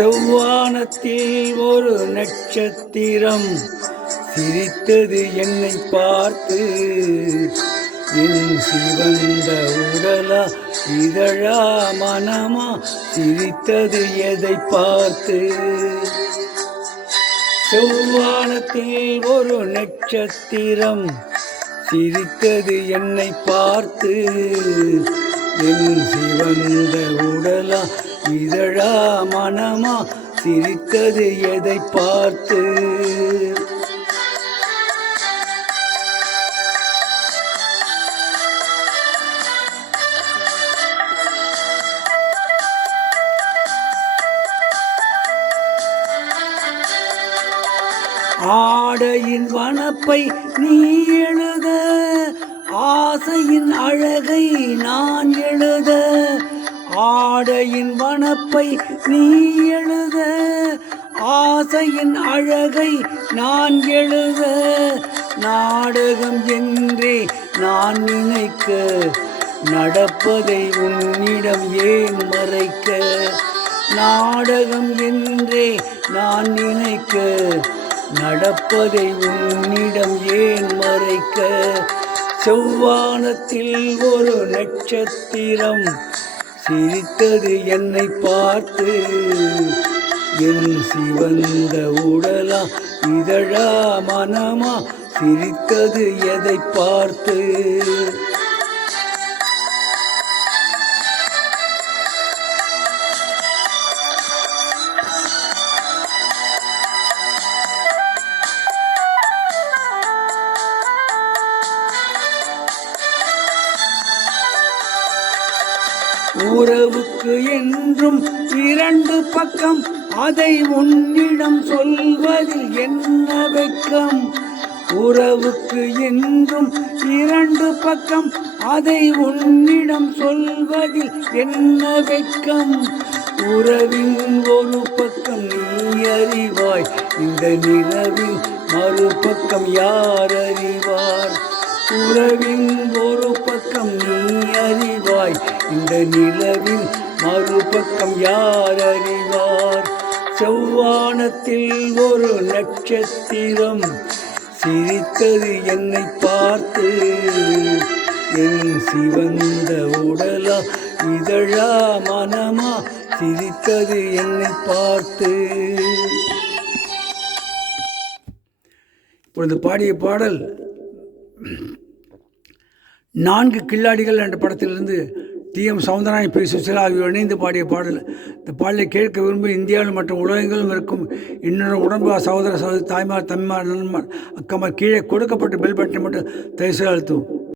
செவ்வானத்தில் ஒரு நட்சத்திரம் சிரித்தது என்னை பார்த்து. என் சிவந்த உடலா இதழா மனமா சிரித்தது எதை பார்த்து. செவ்வானத்தில் ஒரு நட்சத்திரம் சிரித்தது என்னை பார்த்து. என் சிவந்த உடலா இதழா மனமா சிரித்தது எதை பார்த்து. ஆடையின் வனப்பை நீ எழுத, ஆசையின் அழகை நான் எழுத. ஆடையின் வனப்பை நீ எழுத, ஆசையின் அழகை நான் எழுத. நாடகம் என்றே நான் நினைக்க, நடப்பதை உன்னிடம் ஏன் மறைக்க. நாடகம் என்றே நான் நினைக்க, நடப்பதை உன்னிடம் ஏன் மறைக்க. செவ்வானத்தில் ஒரு நட்சத்திரம் சிரித்தது என்னை பார்த்து. என் சிவந்த உடலா இதழா மனமா சிரித்தது எதை பார்த்து. உறவுக்கு என்றும் இரண்டு பக்கம், அதை உன்னிடம் சொல்வதில் என்ன வெட்கம். உறவுக்கு என்றும் இரண்டு பக்கம், அதை உன்னிடம் சொல்வதில் என்ன வெட்கம். உறவின் ஒரு பக்கம் நீ அறிவாய், இந்த நிலவின் மறுபக்கம் யார் அறிவார். உறவின் ஒரு பக்கம் நீ அறிவாய், இந்த நிலவின் மறுபக்கம் யார் அறிவார். செவ்வானத்தில் ஒரு நட்சத்திரம் சிரித்தது என்னை பார்த்து. என் சிவந்த உடலா இதழா மனமா சிரித்தது என்னை பார்த்து. இப்பொழுது பாடிய பாடல் 4 கில்லாடிகள் என்ற படத்திலிருந்து டி.எம். சௌந்தரராஜன், பி. சுசீலா ஆகியோர் இணைந்து பாடிய பாடல். இந்த பாடலை கேட்க விரும்பி இந்தியாவில் மற்றும் உலகெங்கிலும் இருக்கும் இன்னொரு உடம்பு சகோதர சகோதரி, தாய்மார், தம்பிமார், நண்பர், அக்கமார் கீழே கொடுக்கப்பட்ட பெல் பட்டனை மட்டும் தயவுசெய்து அழுத்தும்.